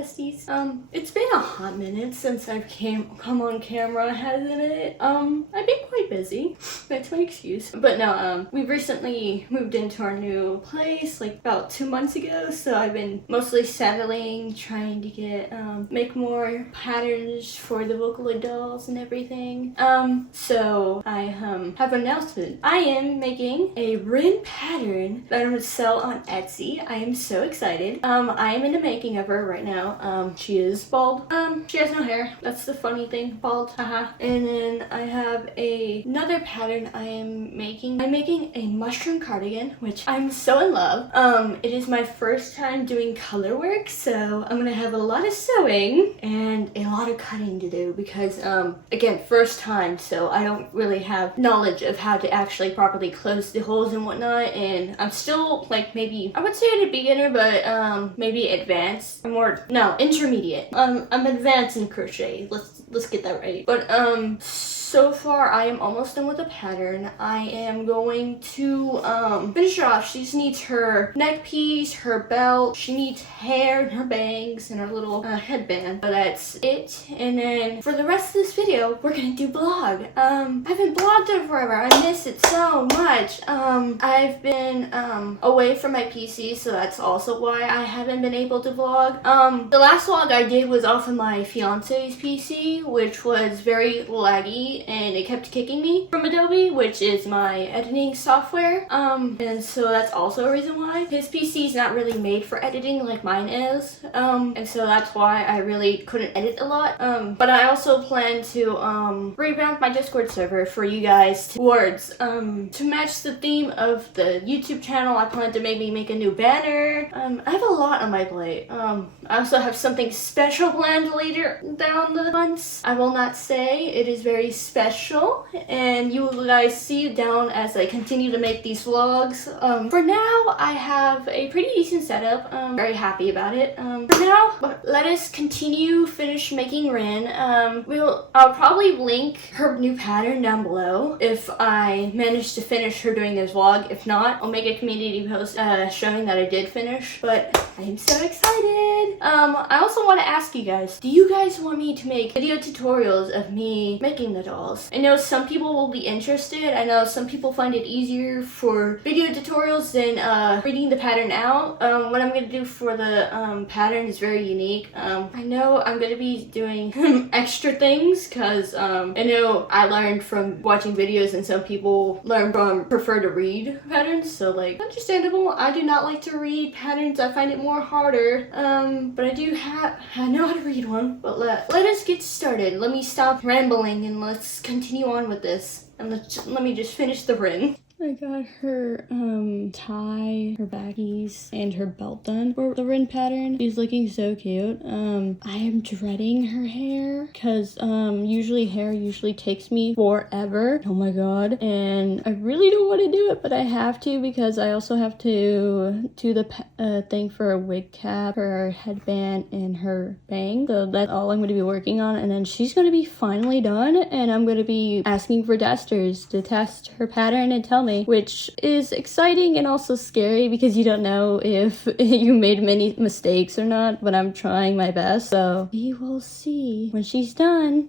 besties. It's been a hot minute since I've come on camera, hasn't it? I've been quite busy. That's my excuse. But no, we recently moved into our new place like about 2 months ago, so I've been mostly settling, trying to get make more patterns for the Vocaloid dolls and everything. So I have an announcement. I am making a Rin pattern that I'm gonna sell on Etsy. I am so excited. I am in the making of her right now. She is bald. She has no hair. That's the funny thing. Bald. Haha. And then I have another pattern I am making. I'm making a mushroom cardigan, which I'm so in love. It is my first time doing color work, so I'm gonna have a lot of sewing and a lot of cutting to do because, again, first time, so I don't really have knowledge of how to actually properly close the holes and whatnot, and I'm still like maybe, I would say a beginner, but maybe advanced. Intermediate. I'm advanced in crochet. Let's get that right. But so far I am almost done with the pattern. I am going to finish her off. She just needs her neck piece, her belt, she needs hair and her bangs and her little headband, but that's it. And then for the rest of this video we're gonna do vlog. I haven't vlogged in forever. I miss it so much. I've been away from my PC, so that's also why I haven't been able to vlog. The last vlog I did was off of my fiance's PC, which was very laggy and it kept kicking me from Adobe, which is my editing software. And so that's also a reason why. His PC is not really made for editing like mine is. And so that's why I really couldn't edit a lot. But I also plan to revamp my Discord server for you guys to match the theme of the YouTube channel. I plan to maybe make a new banner. I have a lot on my plate. I also have something special planned later down the months. I will not say. It is very special, and you will guys see down as I continue to make these vlogs. For now, I have a pretty decent setup. I'm very happy about it. For now, let us finish making Rin. I'll probably link her new pattern down below if I manage to finish her doing this vlog. If not, I'll make a community post showing that I did finish, but I am so excited. I also want to ask you guys, do you guys want me to make video tutorials of me making the dolls? I know some people will be interested. I know some people find it easier for video tutorials than reading the pattern out. What I'm going to do for the pattern is very unique. I know I'm going to be doing extra things because I know I learned from watching videos and some people prefer to read patterns, so like understandable. I do not like to read patterns. I find it more harder. But I know how to read one. But let us get started. Let me stop rambling and let's continue on with this. And let me just finish the Rin. I got her tie, her baggies, and her belt done for the Rin pattern. She's looking so cute. I am dreading her hair because usually hair takes me forever. Oh my god. And I really don't want to do it, but I have to because I also have to do the thing for a wig cap, her headband, and her bang. So that's all I'm going to be working on. And then she's going to be finally done, and I'm going to be asking for testers to test her pattern and tell me, which is exciting and also scary because you don't know if you made many mistakes or not, but I'm trying my best, so we will see when she's done.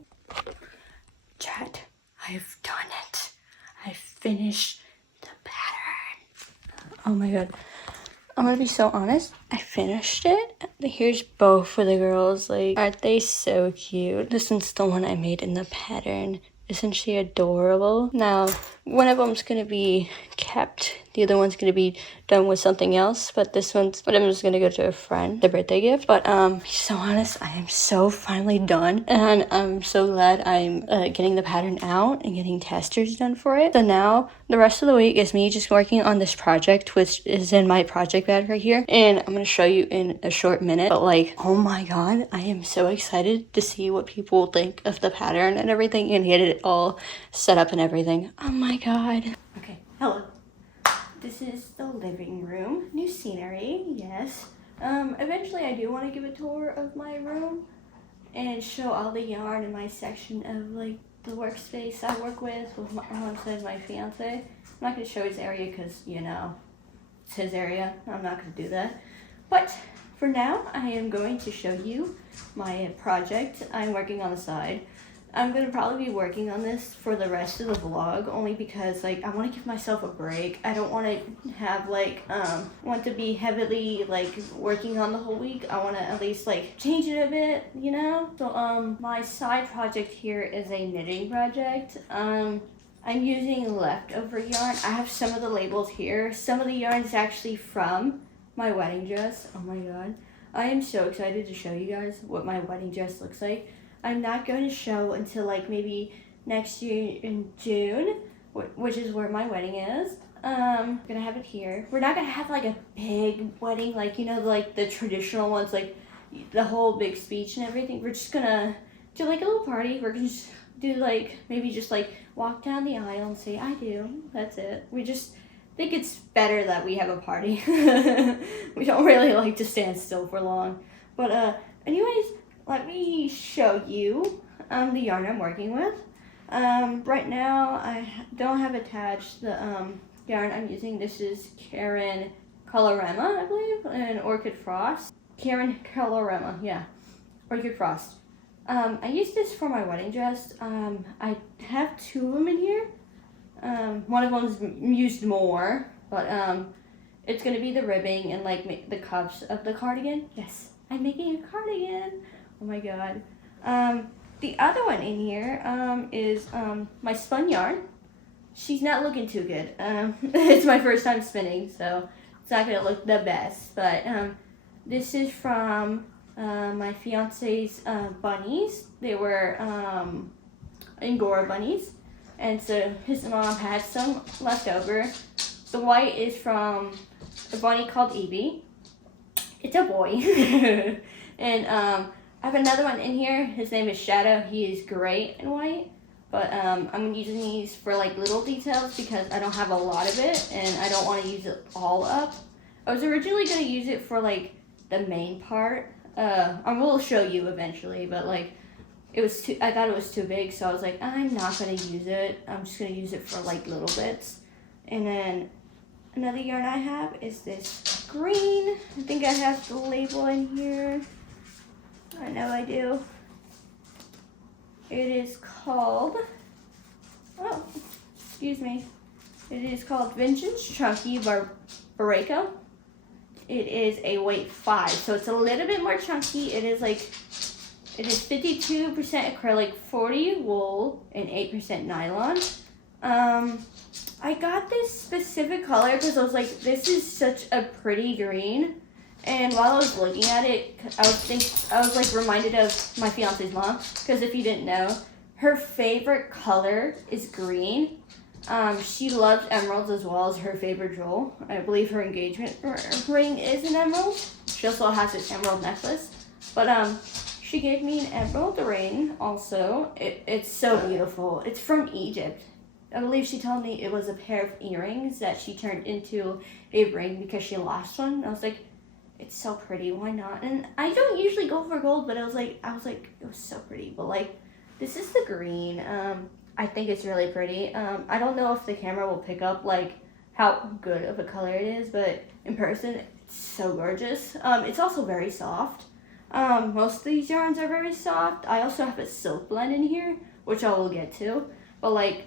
Chat, I've done it. I finished the pattern. Oh my god. I'm gonna be so honest, I finished it. Here's both for the girls. Like, aren't they so cute? This one's the one I made in the pattern. Isn't she adorable? Now, one of them's gonna be kept. The other one's gonna be done with something else. But one of them is gonna go to a friend, the birthday gift. But be so honest, I am so finally done, and I'm so glad I'm getting the pattern out and getting testers done for it. So now the rest of the week is me just working on this project, which is in my project bag right here, and I'm gonna show you in a short minute. But like, oh my god, I am so excited to see what people think of the pattern and everything, and get it all set up and everything. Oh my god. Okay, hello. This is the living room. New scenery, yes. Eventually I do want to give a tour of my room and show all the yarn in my section of like the workspace I work with alongside my fiance. I'm not going to show his area because, you know, it's his area. I'm not going to do that. But for now, I am going to show you my project I'm working on the side. I'm gonna probably be working on this for the rest of the vlog, only because like I want to give myself a break. I don't want to have like want to be heavily like working on the whole week. I want to at least like change it a bit, you know. So my side project here is a knitting project. I'm using leftover yarn. I have some of the labels here. Some of the yarn is actually from my wedding dress. Oh my god, I am so excited to show you guys what my wedding dress looks like. I'm not going to show until like maybe next year in June, which is where my wedding is. I'm gonna have it here. We're not gonna have like a big wedding, like, you know, like the traditional ones, like the whole big speech and everything. We're just gonna do like a little party. We're gonna just do like, maybe just like walk down the aisle and say, I do. That's it. We just think it's better that we have a party. We don't really like to stand still for long. But anyways, let me show you the yarn I'm working with. Right now I don't have attached the yarn I'm using. This is Caron Colorama, I believe, and Orchid Frost. Caron Colorama, yeah, Orchid Frost. I used this for my wedding dress. I have two of them in here. One of them's used more, but it's gonna be the ribbing and like the cuffs of the cardigan. Yes, I'm making a cardigan. Oh my god. The other one in here is my spun yarn. She's not looking too good. It's my first time spinning, so it's not gonna look the best. But this is from my fiance's bunnies. They were Angora bunnies, and so his mom had some left over. The white is from a bunny called Evie. It's a boy. And I have another one in here. His name is Shadow. He is gray and white, but I'm using these for like little details because I don't have a lot of it and I don't want to use it all up. I was originally going to use it for like the main part. I will show you eventually, but like it was too, I thought it was too big, so I was like, I'm not going to use it. I'm just going to use it for like little bits. And then another yarn I have is this green. I think I have the label in here. I know I do. It is called, oh, excuse me. It is called Vintage Chunky Barreco. It is a weight 5, so it's a little bit more chunky. It is 52% acrylic, 40 wool, and 8% nylon. I got this specific color because I was like, this is such a pretty green. And while I was looking at it, I was like reminded of my fiance's mom, because if you didn't know, her favorite color is green. She loves emeralds as well as her favorite jewel. I believe her engagement ring is an emerald. She also has an emerald necklace. But she gave me an emerald ring also. It's so beautiful. It's from Egypt. I believe she told me it was a pair of earrings that she turned into a ring because she lost one. And I was like, it's so pretty, why not? And I don't usually go for gold, but I was like, it was so pretty. But like, this is the green. I think it's really pretty. I don't know if the camera will pick up like how good of a color it is, but in person, it's so gorgeous. It's also very soft. Most of these yarns are very soft. I also have a silk blend in here, which I will get to. But like,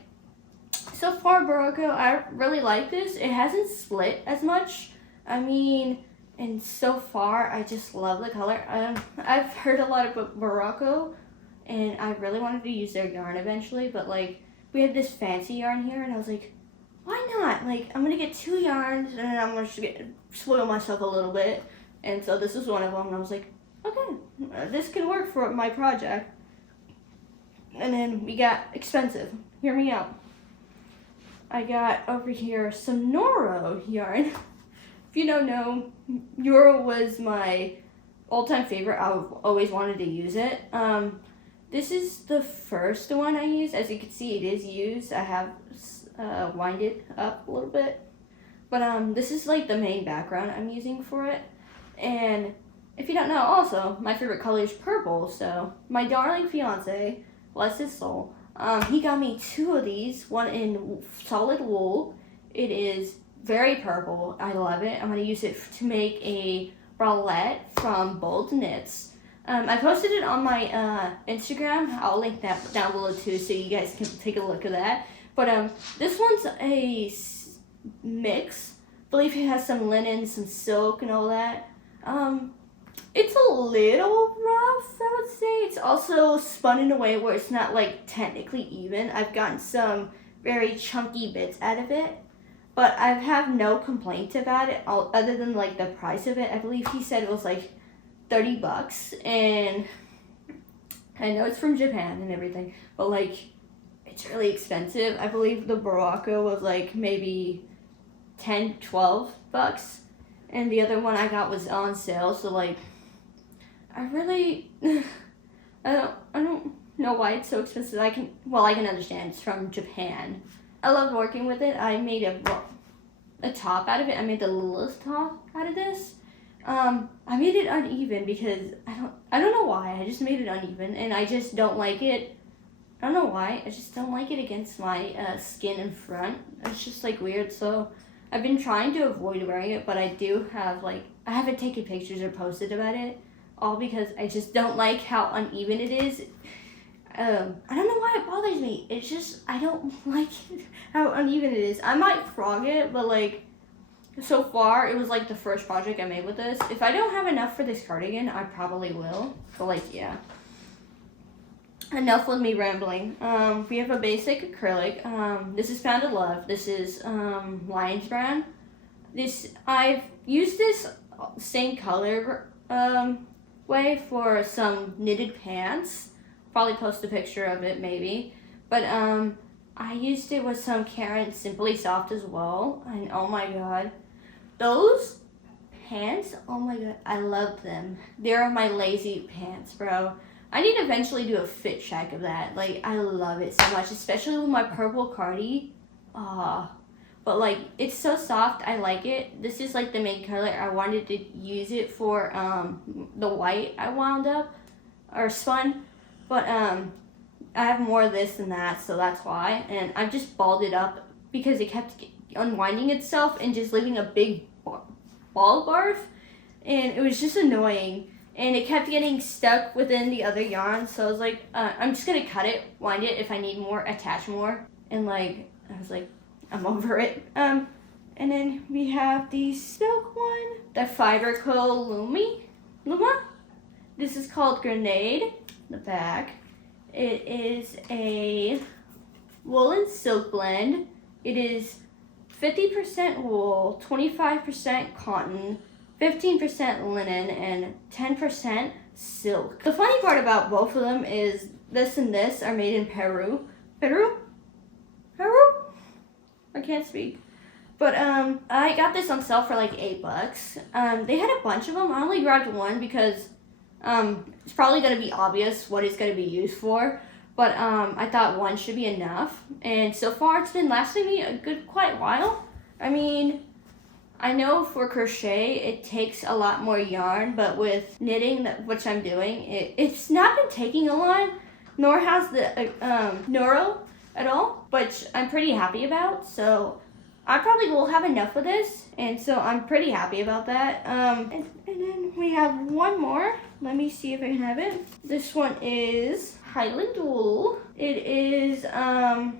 so far, Barreco, I really like this. It hasn't split as much. I mean, and so far, I just love the color. I've heard a lot about Barreco, and I really wanted to use their yarn eventually, but like, we have this fancy yarn here, and I was like, why not? Like, I'm gonna get 2 yarns, and then I'm gonna spoil myself a little bit. And so this is one of them, and I was like, okay, this can work for my project. And then we got expensive. Hear me out. I got over here some Noro yarn. If you don't know, Noro was my all-time favorite. I've always wanted to use it. This is the first one I used. As you can see, it is used. I have wind it up a little bit. But this is like the main background I'm using for it. And if you don't know, also, my favorite color is purple. So my darling fiance, bless his soul, he got me 2 of these, one in solid wool. It is very purple. I love it. I'm going to use it to make a bralette from Bold Knits. I posted it on my Instagram. I'll link that down below too, so you guys can take a look at that. But this one's a mix. I believe it has some linen, some silk, and all that. It's a little rough, I would say. It's also spun in a way where it's not like technically even. I've gotten some very chunky bits out of it, but I have no complaints about it other than like the price of it. I believe he said it was like $30, and I know it's from Japan and everything, but like it's really expensive. I believe the Baraka was like maybe $10-12, and the other one I got was on sale. So like I really I don't know why it's so expensive. I can understand it's from Japan. I love working with it. I made a top out of it. I made the littlest top out of this. I made it uneven because I don't know why. I just made it uneven, and I just don't like it. I don't know why. I just don't like it against my skin in front. It's just like weird. So I've been trying to avoid wearing it, but I do have I haven't taken pictures or posted about it, all because I just don't like how uneven it is. I don't know why it bothers me. It's just I don't like how uneven it is. I might frog it, but like so far it was like the first project I made with this. If I don't have enough for this cardigan, I probably will. But like yeah. Enough with me rambling. We have a basic acrylic. This is Pounded Love. This is Lion's brand. I've used this same color way for some knitted pants. Probably post a picture of it maybe. But I used it with some Karen Simply Soft as well. And oh my god. Those pants, oh my god, I love them. They're my lazy pants, bro. I need to eventually do a fit check of that. Like, I love it so much, especially with my purple cardi. But like, it's so soft, I like it. This is like the main color. I wanted to use it for the white I wound up, or spun. But I have more of this than that, so that's why. And I've just balled it up because it kept unwinding itself and just leaving a big ball barf. And it was just annoying. And it kept getting stuck within the other yarn, so I was like, I'm just gonna cut it, wind it, if I need more, attach more. And like, I was like, I'm over it. And then we have the silk one, the Fiberco Luma. This is called Grenade, the back. It is a woolen silk blend. It is 50% wool, 25% cotton, 15% linen, and 10% silk. The funny part about both of them is this and this are made in Peru. Peru? I can't speak. But I got this on sale for like $8. They had a bunch of them. I only grabbed one because it's probably going to be obvious what it's going to be used for. But I thought one should be enough. And so far it's been lasting me quite a while. I mean, I know for crochet it takes a lot more yarn, but with knitting, which I'm doing, it's not been taking a lot, nor has the Neuro at all, which I'm pretty happy about. So I probably will have enough of this, and so I'm pretty happy about that. And then we have one more. Let me see if I can have it. This one is Highland Wool. It is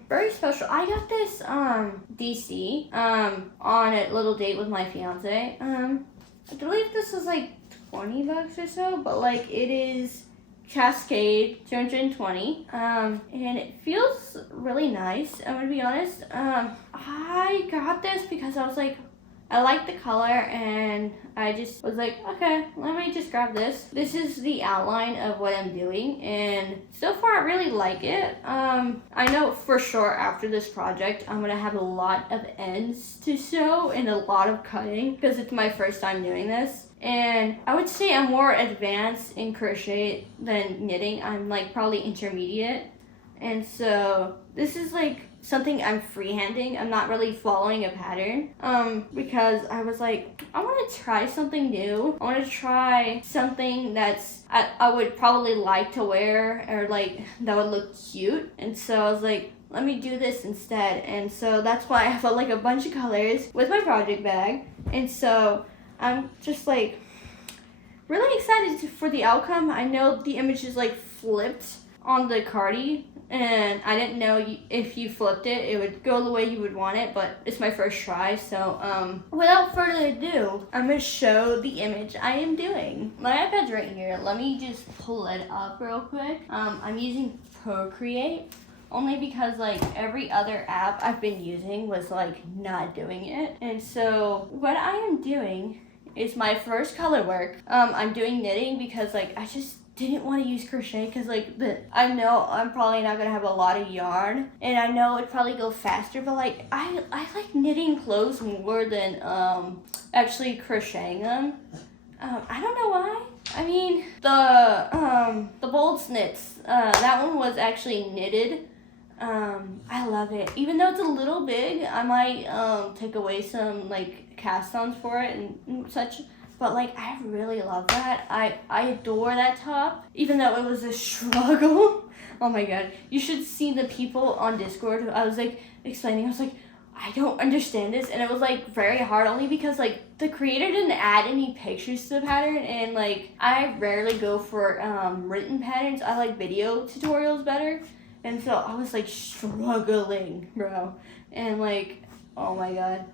very special. I got this DC on a little date with my fiance. I believe this was like $20 or so, but like it is Cascade 220, and it feels really nice. I'm gonna be honest. I got this because I was like, I like the color, and I just was like, okay, let me just grab this. This is the outline of what I'm doing, and so far I really like it. I know for sure after this project I'm gonna have a lot of ends to sew and a lot of cutting because it's my first time doing this. And I would say I'm more advanced in crochet than knitting. I'm like probably intermediate. And so this is like something I'm freehanding. I'm not really following a pattern because I was like, I want to try something new. I want to try something that's I would probably like to wear, or like that would look cute. And so I was like, let me do this instead. And so that's why I have like a bunch of colors with my project bag. And so I'm just like, really excited for the outcome. I know the image is like flipped on the Cardi, and I didn't know if you flipped it, it would go the way you would want it, but it's my first try. So without further ado, I'm gonna show the image I am doing. My iPad's right here. Let me just pull it up real quick. I'm using Procreate only because like every other app I've been using was like not doing it. And so what I am doing is my first color work. I'm doing knitting because like I just didn't want to use crochet because like I know I'm probably not gonna have a lot of yarn, and I know it'd probably go faster, but like I like knitting clothes more than actually crocheting them. I don't know why. I mean the Bold Knits, that one was actually knitted. I love it. Even though it's a little big, I might take away some like cast-ons for it and such. But like I really love that. I adore that top, even though it was a struggle. Oh my god. You should see the people on Discord. I was like explaining, I was like, I don't understand this, and it was like very hard only because like the creator didn't add any pictures to the pattern, and like I rarely go for written patterns. I like video tutorials better. And so I was like struggling, bro. And like, oh my god.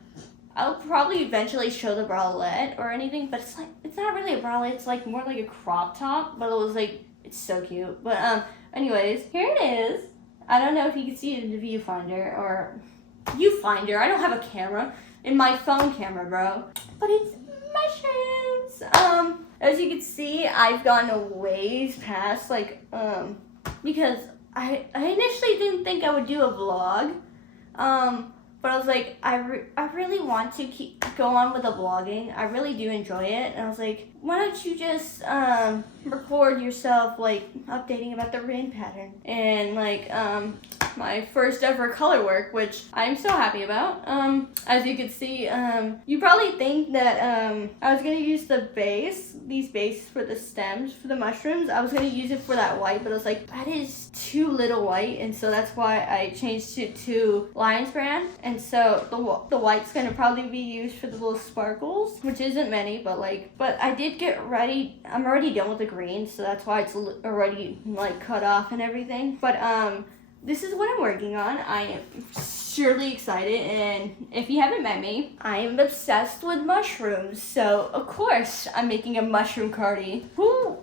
I'll probably eventually show the bralette or anything, but it's like, it's not really a bralette, it's like more like a crop top, but it was like, it's so cute. But anyways, here it is. I don't know if you can see it in the viewfinder or viewfinder. I don't have a camera in my phone camera, bro. But it's mushrooms. As you can see, I've gone a ways past like, because I initially didn't think I would do a vlog. But I was like, I really want to go on with the vlogging. I really do enjoy it. And I was like, why don't you just record yourself like updating about the rain pattern and like my first ever color work, which I'm so happy about. As you can see, you probably think that I was gonna use these base for the stems for the mushrooms. I was gonna use it for that white, but I was like, that is too little white, and so that's why I changed it to Lions Brand. And so the white's gonna probably be used for the little sparkles, which isn't many, but I did get ready. I'm already done with the green, so that's why it's already like cut off and everything. But this is what I'm working on. I am surely excited, and if you haven't met me, I am obsessed with mushrooms. So of course I'm making a mushroom cardi. Who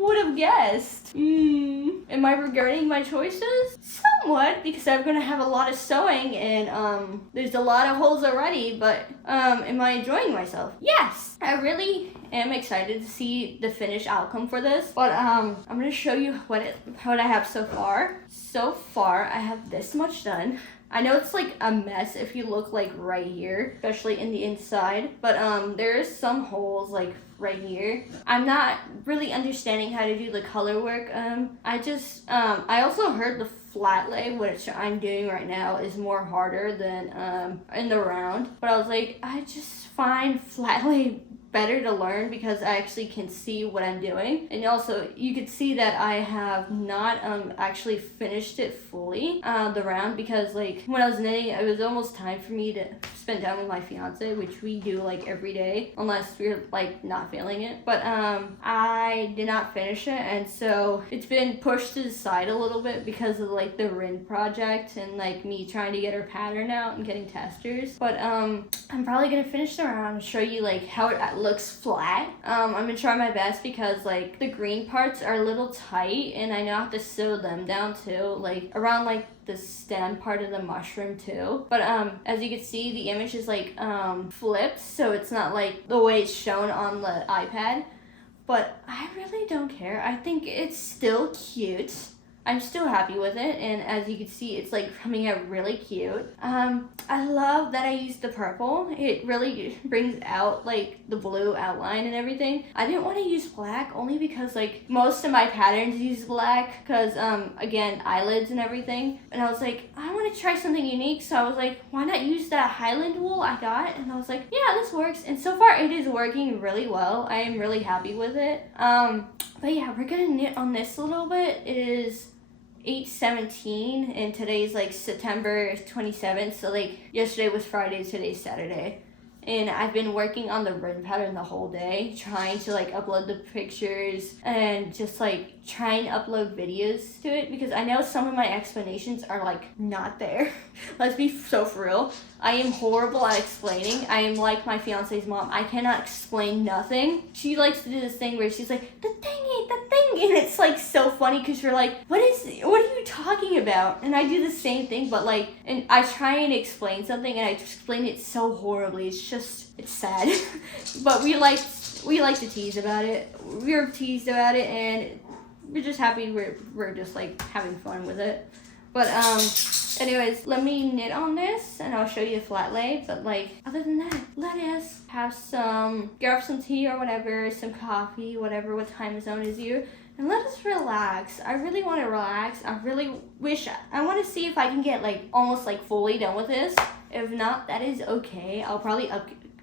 would have guessed? Am I regretting my choices? Somewhat, because I'm gonna have a lot of sewing and there's a lot of holes already, but am I enjoying myself? Yes! I really am excited to see the finished outcome for this, but I'm gonna show you what I have so far. So far, I have this much done. I know it's like a mess if you look like right here, especially in the inside, but there's some holes like right here. I'm not really understanding how to do the color work. I also heard the flat lay, which I'm doing right now, is more harder than in the round, but I was like, I just find flat lay better to learn because I actually can see what I'm doing. And also you could see that I have not actually finished it fully, the round, because like when I was knitting, it was almost time for me to spend time with my fiance, which we do like every day unless we're like not feeling it. But I did not finish it, and so it's been pushed to the side a little bit because of like the Rin project and like me trying to get her pattern out and getting testers. But I'm probably gonna finish the round and show you like how it looks flat. I'm gonna try my best because like the green parts are a little tight and I know I have to sew them down too, like around like the stem part of the mushroom too. But as you can see, the image is like flipped, so it's not like the way it's shown on the iPad. But I really don't care. I think it's still cute. I'm still happy with it, and as you can see, it's like coming out really cute. I love that I used the purple. It really brings out like the blue outline and everything. I didn't want to use black only because like most of my patterns use black because again, eyelids and everything. And I was like, I want to try something unique, so I was like, why not use that Highland wool I got? And I was like, yeah, this works. And so far it is working really well. I am really happy with it. But yeah, we're gonna knit on this a little bit. It is 8/17 and today's like September 27th, so like yesterday was Friday, today's Saturday. and I've been working on the written pattern the whole day, trying to like upload the pictures and just like try and upload videos to it, because I know some of my explanations are like not there. Let's be so for real. I am horrible at explaining. I am like my fiance's mom. I cannot explain nothing. She likes to do this thing where she's like, the thing, and it's like so funny because you're like, what are you talking about? And I do the same thing, but like, and I try and explain something and I explain it so horribly. It's sad. But we like to tease about it. We're teased about it, and we're just happy we're just like having fun with it. But anyways, let me knit on this and I'll show you a flat lay. But like, other than that, let us grab some tea or whatever, some coffee, whatever, what time zone is you, and let us relax. I really want to relax. I want to see if I can get like almost like fully done with this. If not, that is okay. I'll probably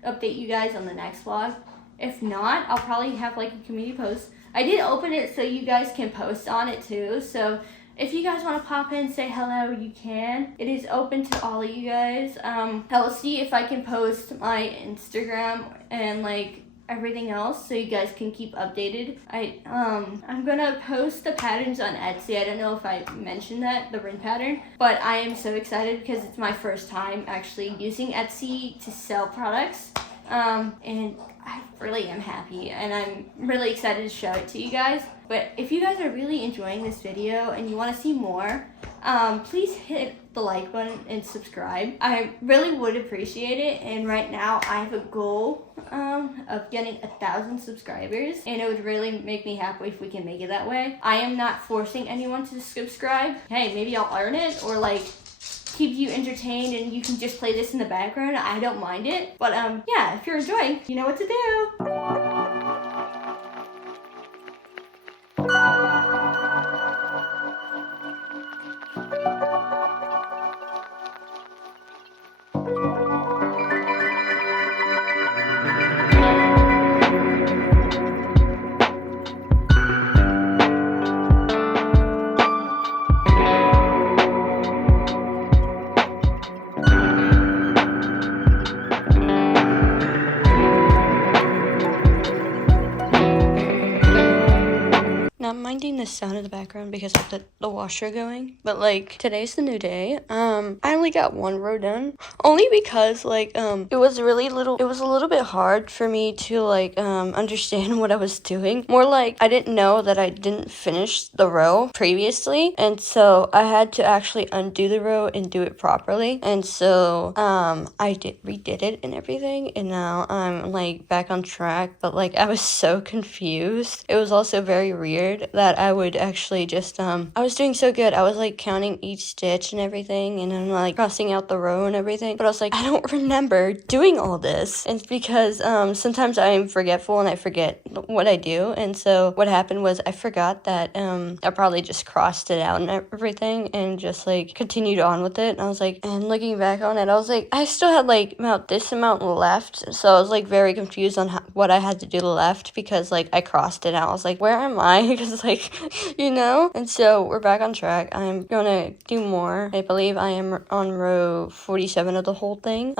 update you guys on the next vlog. If not, I'll probably have like a community post. I did open it so you guys can post on it too. So if you guys want to pop in and say hello, you can. It is open to all of you guys. I will see if I can post my Instagram and like everything else so you guys can keep updated. I'm gonna post the patterns on Etsy. I don't know if I mentioned that, the ring pattern, but I am so excited because it's my first time actually using Etsy to sell products. And I really am happy, and I'm really excited to show it to you guys. But if you guys are really enjoying this video and you want to see more, please hit the like button and subscribe. I really would appreciate it. And right now I have a goal of getting 1,000 subscribers, and it would really make me happy if we can make it that way. I am not forcing anyone to subscribe. Hey, maybe I'll earn it, or like keep you entertained and you can just play this in the background. I don't mind it. But yeah, if you're enjoying, you know what to do. Not minding the sound in the background because of the washer going, but like today's the new day. I only got one row done, only because like it was a little bit hard for me to like understand what I was doing. More like I didn't know that I didn't finish the row previously, and so I had to actually undo the row and do it properly. And so I redid it and everything, and now I'm like back on track. But like I was so confused. It was also very weird that I would actually just I was doing so good. I was like counting each stitch and everything, and I'm like crossing out the row and everything, but I was like, I don't remember doing all this. And it's because sometimes I am forgetful and I forget what I do. And so what happened was I forgot that I probably just crossed it out and everything and just like continued on with it. And I was like, and looking back on it, I was like, I still had like about this amount left, so I was like very confused on what I had to do left, because like I crossed it out. I was like, where am I? Because like, you know. And so we're back on track. I'm gonna do more. I believe I am on row 47 of the whole thing.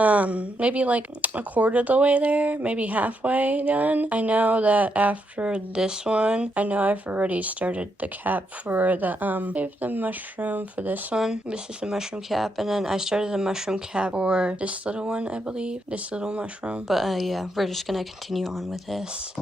Maybe like a quarter of the way there, maybe halfway done. I know that after this one, I know I've already started the cap for the mushroom for this one. This is the mushroom cap, and then I started the mushroom cap for this little one, I believe, this little mushroom. But yeah, we're just gonna continue on with this.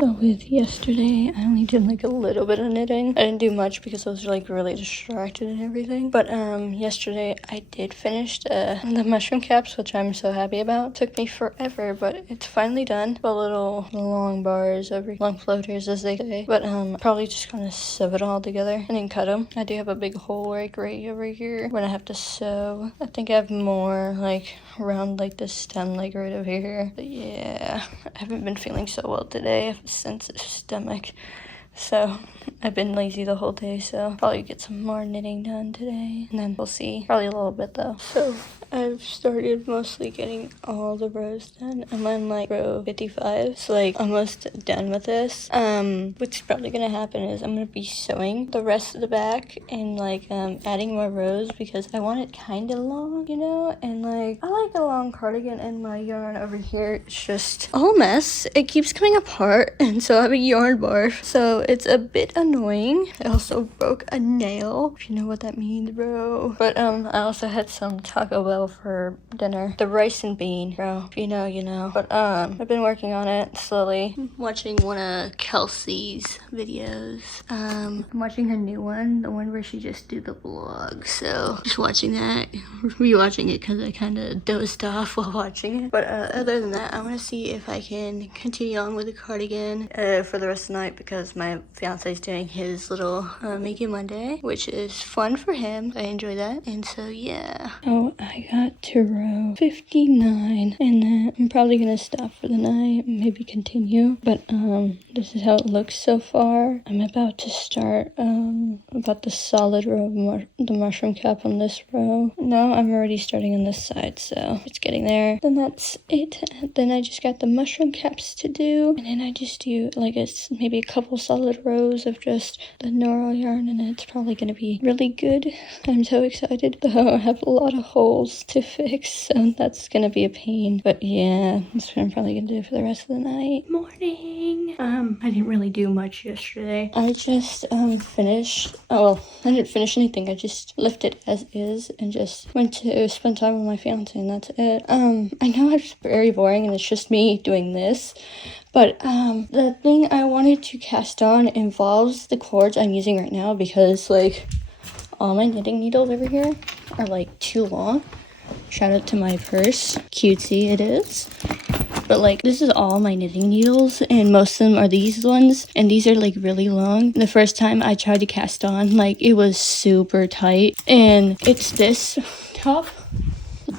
So with yesterday, I only did like a little bit of knitting. I didn't do much because I was like really distracted and everything. But yesterday I did finish the mushroom caps, which I'm so happy about. It took me forever, but it's finally done. The long bars, long floaters as they say. But probably just gonna sew it all together and then cut them. I do have a big hole like right over here when I have to sew. I think I have more like around like the stem, like right over here. But yeah, I haven't been feeling so well today. I have a sensitive stomach. So I've been lazy the whole day, so probably get some more knitting done today. And then we'll see. Probably a little bit though. So I've started mostly getting all the rows done. I'm on like row 55. So like almost done with this. What's probably gonna happen is I'm gonna be sewing the rest of the back and like adding more rows because I want it kinda long, you know? And like I like a long cardigan, and my yarn over here it's just a whole mess. It keeps coming apart, and so I have a yarn barf. So it's a bit annoying. I also broke a nail, if you know what that means, bro. But I also had some Taco Bell for dinner. The rice and bean, bro. If you know, you know. But I've been working on it slowly. I'm watching one of Kelsey's videos. I'm watching her new one, the one where she just do the vlog. So just watching that, rewatching it because I kind of dozed off while watching it. But other than that, I want to see if I can continue on with the cardigan for the rest of the night because my fiance is doing his little Make It Monday, which is fun for him. I enjoy that. And so yeah. Oh, I got to row 59, and then I'm probably gonna stop for the night, maybe continue. But this is how it looks so far. I'm about to start about the solid row of the mushroom cap on this row. No, I'm already starting on this side, so it's getting there. Then that's it. Then I just got the mushroom caps to do, and then I just do like it's maybe a couple solid rows of just the Noro yarn, and it's probably gonna be really good. I'm so excited. Though I have a lot of holes to fix, so that's gonna be a pain. But yeah, that's what I'm probably gonna do for the rest of the night. Morning. I didn't really do much yesterday. I just finished. Oh well, I didn't finish anything. I just left it as is and just went to spend time with my fiance, and that's it. I know it's very boring and it's just me doing this. But the thing I wanted to cast on involves the cords I'm using right now because like all my knitting needles over here are like too long. Shout out to my purse. Cutesy it is. But like this is all my knitting needles and most of them are these ones and these are like really long. The first time I tried to cast on, like it was super tight, and it's this top.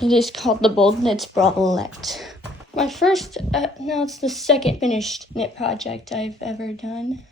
It is called the Bold Knits Bralette. My first, no, it's the second finished knit project I've ever done.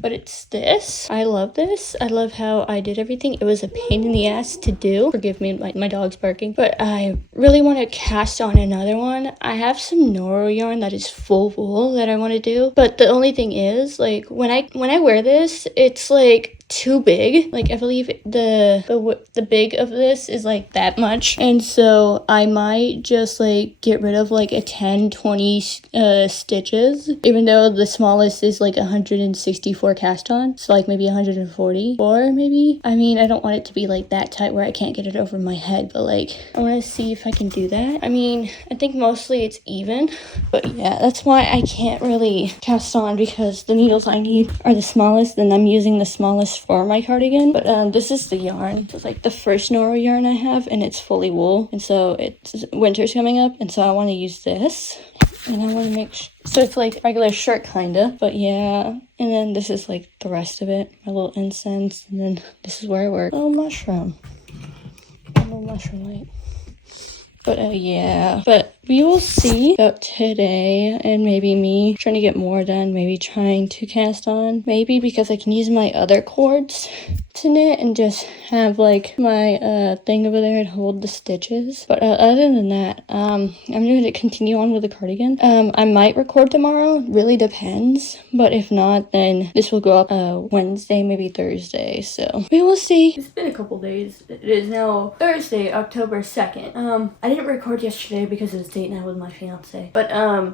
But it's this. I love this. I love how I did everything. It was a pain in the ass to do. Forgive me, my dog's barking. But I really want to cast on another one. I have some Noro yarn that is full wool that I want to do. But the only thing is, like, when I wear this, it's like too big. Like I believe the big of this is like that much, and so I might just like get rid of like a 10-20 stitches, even though the smallest is like 164 cast on, so like maybe 144 maybe. I mean, I don't want it to be like that tight where I can't get it over my head, but like I want to see if I can do that. I mean, I think mostly it's even, but yeah, that's why I can't really cast on because the needles I need are the smallest, and I'm using the smallest for my cardigan. But this is the yarn. It's like the first Noro yarn I have, and it's fully wool, and so it's winter's coming up, and so I want to use this, and I want to make so it's like regular shirt kinda, but yeah. And then this is like the rest of it, my little incense, and then this is where I work. Little mushroom light. But yeah, but we will see about today, and maybe me trying to get more done, maybe trying to cast on, maybe because I can use my other cords to knit and just have like my thing over there and hold the stitches. But other than that, I'm going to continue on with the cardigan. I might record tomorrow, really depends, but if not, then this will go up Wednesday, maybe Thursday, so we will see. It's been a couple days. It is now Thursday, October 2nd. I didn't record yesterday because it was date night with my fiance, but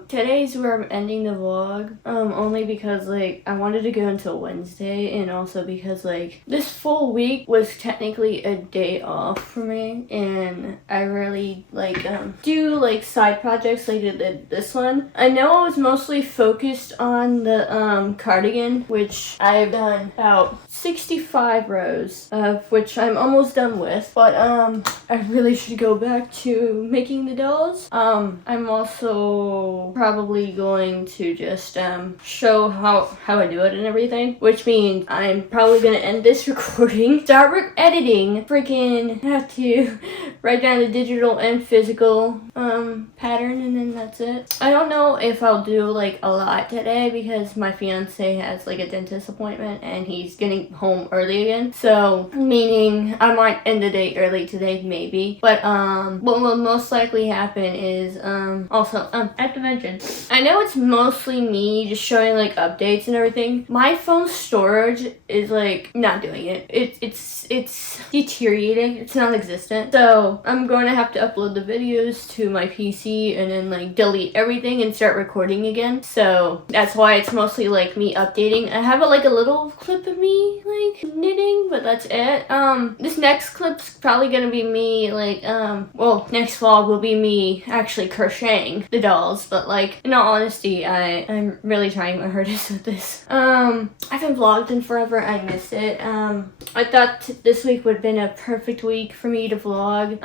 today's where I'm ending the vlog, only because like I wanted to go until Wednesday, and also because like this full week was technically a day off for me, and I really like do like side projects like I did this one. I know I was mostly focused on the cardigan, which I've done about 65 rows of, which I'm almost done with, but I really should go back to to making the dolls. I'm also probably going to just show how I do it and everything, which means I'm probably gonna end this recording, start editing, freaking have to write down the digital and physical pattern, and then that's it. I don't know if I'll do like a lot today because my fiance has like a dentist appointment and he's getting home early again, so meaning I might end the day early today, maybe. But what will most likely happen is also I have to mention, I know it's mostly me just showing like updates and everything. My phone storage is like not doing it. It's deteriorating. It's non-existent. So I'm going to have to upload the videos to my PC and then like delete everything and start recording again. So that's why it's mostly like me updating. I have like a little clip of me like knitting, but that's it. This next clip's probably gonna be me like well, next vlog will be me actually crocheting the dolls, but like in all honesty, I'm really trying my hardest with this. I haven't vlogged in forever. I miss it. I thought this week would have been a perfect week for me to vlog,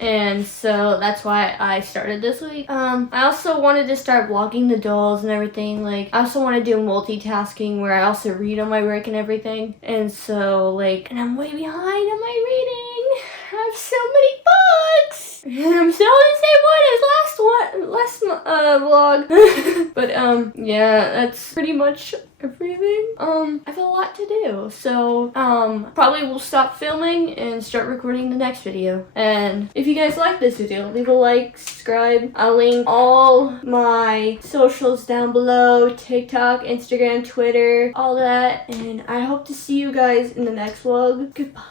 and so that's why I started this week. I also wanted to start vlogging the dolls and everything. Like, I also want to do multitasking where I also read on my work and everything, and so like, and I'm way behind on my reading. I have so many books, and I'm still in the same one as last vlog. But yeah, that's pretty much everything. I have a lot to do, so probably will stop filming and start recording the next video. And if you guys like this video, leave a like, subscribe. I'll link all my socials down below: TikTok, Instagram, Twitter, all that. And I hope to see you guys in the next vlog. Goodbye.